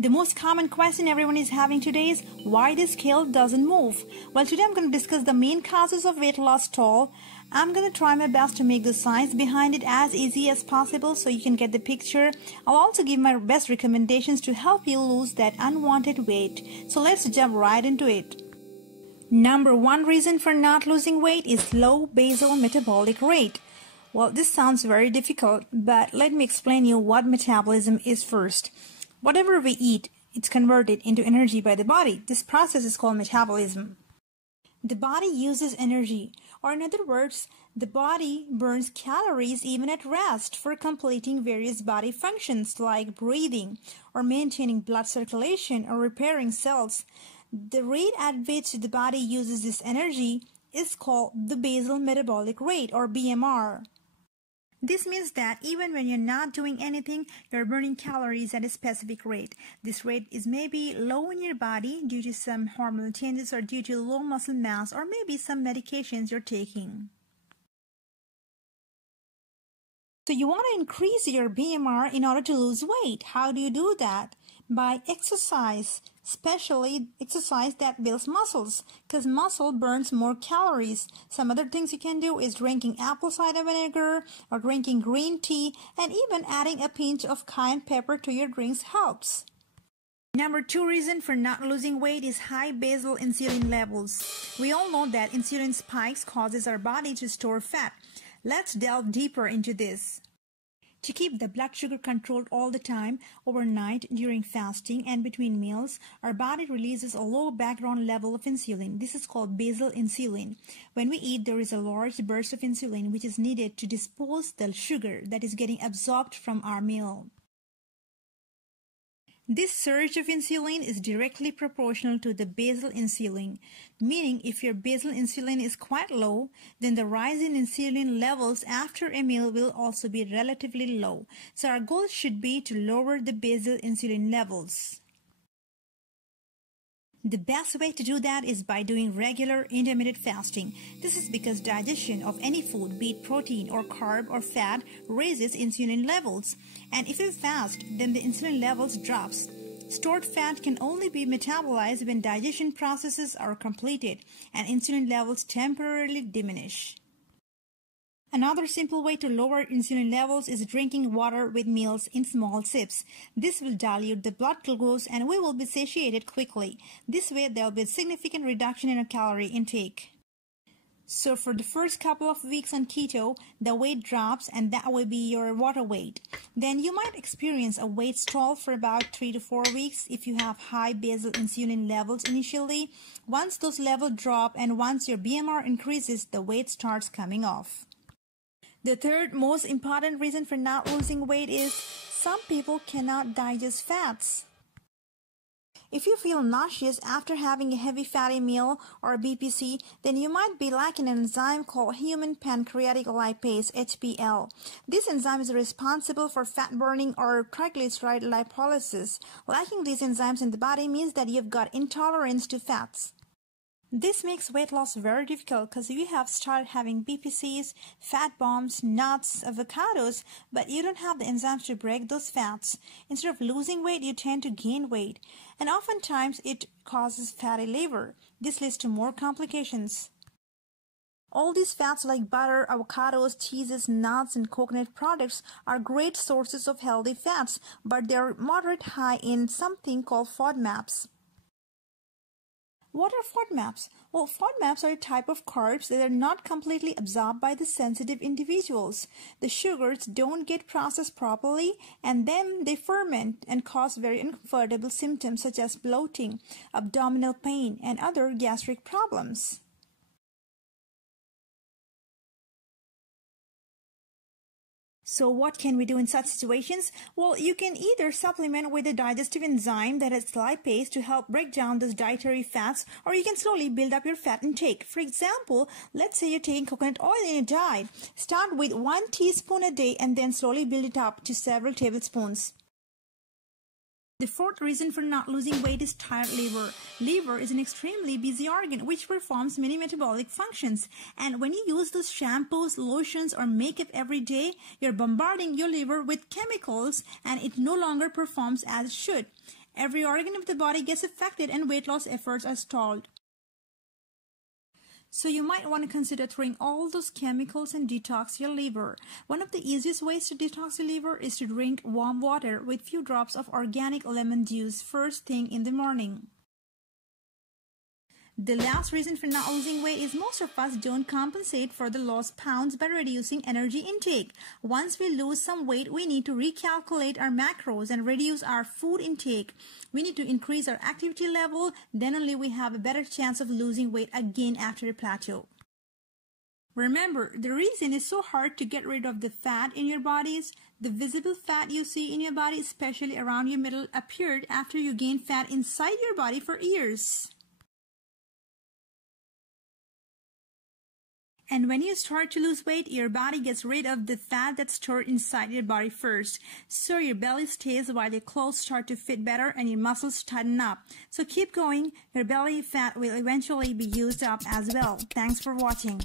The most common question everyone is having today is why the scale doesn't move. Well, today I'm going to discuss the main causes of weight loss stall. I'm going to try my best to make the science behind it as easy as possible so you can get the picture. I'll also give my best recommendations to help you lose that unwanted weight. So let's jump right into it. Number one reason for not losing weight is low basal metabolic rate. Well, this sounds very difficult, but let me explain you what metabolism is first. Whatever we eat, it's converted into energy by the body. This process is called metabolism. The body uses energy, or in other words, the body burns calories even at rest for completing various body functions like breathing, or maintaining blood circulation, or repairing cells. The rate at which the body uses this energy is called the basal metabolic rate, or BMR. This means that even when you're not doing anything, you're burning calories at a specific rate. This rate is maybe low in your body due to some hormonal changes or due to low muscle mass or maybe some medications you're taking. So you want to increase your BMR in order to lose weight. How do you do that? By exercise, especially exercise that builds muscles, because muscle burns more calories. Some other things you can do is drinking apple cider vinegar or drinking green tea, and even adding a pinch of cayenne pepper to your drinks helps. Number two reason for not losing weight is high basal insulin levels. We all know that insulin spikes causes our body to store fat. Let's delve deeper into this. To keep the blood sugar controlled all the time, overnight, during fasting, and between meals, our body releases a low background level of insulin. This is called basal insulin. When we eat, there is a large burst of insulin which is needed to dispose the sugar that is getting absorbed from our meal. This surge of insulin is directly proportional to the basal insulin, meaning if your basal insulin is quite low, then the rise in insulin levels after a meal will also be relatively low. So our goal should be to lower the basal insulin levels. The best way to do that is by doing regular intermittent fasting. This is because digestion of any food, be it protein or carb or fat, raises insulin levels. And if you fast, then the insulin levels drops. Stored fat can only be metabolized when digestion processes are completed and insulin levels temporarily diminish. Another simple way to lower insulin levels is drinking water with meals in small sips. This will dilute the blood glucose and we will be satiated quickly. This way there will be a significant reduction in our calorie intake. So for the first couple of weeks on keto, the weight drops and that will be your water weight. Then you might experience a weight stall for about 3 to 4 weeks if you have high basal insulin levels initially. Once those levels drop and once your BMR increases, the weight starts coming off. The third most important reason for not losing weight is some people cannot digest fats. If you feel nauseous after having a heavy fatty meal or BPC, then you might be lacking an enzyme called human pancreatic lipase, HPL. This enzyme is responsible for fat burning or triglyceride lipolysis. Lacking these enzymes in the body means that you've got intolerance to fats. This makes weight loss very difficult because you have started having BPCs, fat bombs, nuts, avocados, but you don't have the enzymes to break those fats. Instead of losing weight, you tend to gain weight, and oftentimes it causes fatty liver. This leads to more complications. All these fats like butter, avocados, cheeses, nuts, and coconut products are great sources of healthy fats, but they are moderate high in something called FODMAPs. What are FODMAPs? Well, FODMAPs are a type of carbs that are not completely absorbed by the sensitive individuals. The sugars don't get processed properly and then they ferment and cause very uncomfortable symptoms such as bloating, abdominal pain, and other gastric problems. So what can we do in such situations? Well, you can either supplement with a digestive enzyme that has lipase to help break down those dietary fats, or you can slowly build up your fat intake. For example, let's say you're taking coconut oil in your diet. Start with 1 teaspoon a day and then slowly build it up to several tablespoons. The fourth reason for not losing weight is tired liver. Liver is an extremely busy organ which performs many metabolic functions. And when you use those shampoos, lotions, or makeup every day, you're bombarding your liver with chemicals and it no longer performs as it should. Every organ of the body gets affected and weight loss efforts are stalled. So you might want to consider throwing all those chemicals and detox your liver. One of the easiest ways to detox your liver is to drink warm water with few drops of organic lemon juice first thing in the morning. The last reason for not losing weight is most of us don't compensate for the lost pounds by reducing energy intake. Once we lose some weight, we need to recalculate our macros and reduce our food intake. We need to increase our activity level, then only we have a better chance of losing weight again after a plateau. Remember, the reason it's so hard to get rid of the fat in your body is the visible fat you see in your body, especially around your middle, appeared after you gained fat inside your body for years. And when you start to lose weight, your body gets rid of the fat that's stored inside your body first. So your belly stays while your clothes start to fit better and your muscles tighten up. So keep going. Your belly fat will eventually be used up as well. Thanks for watching.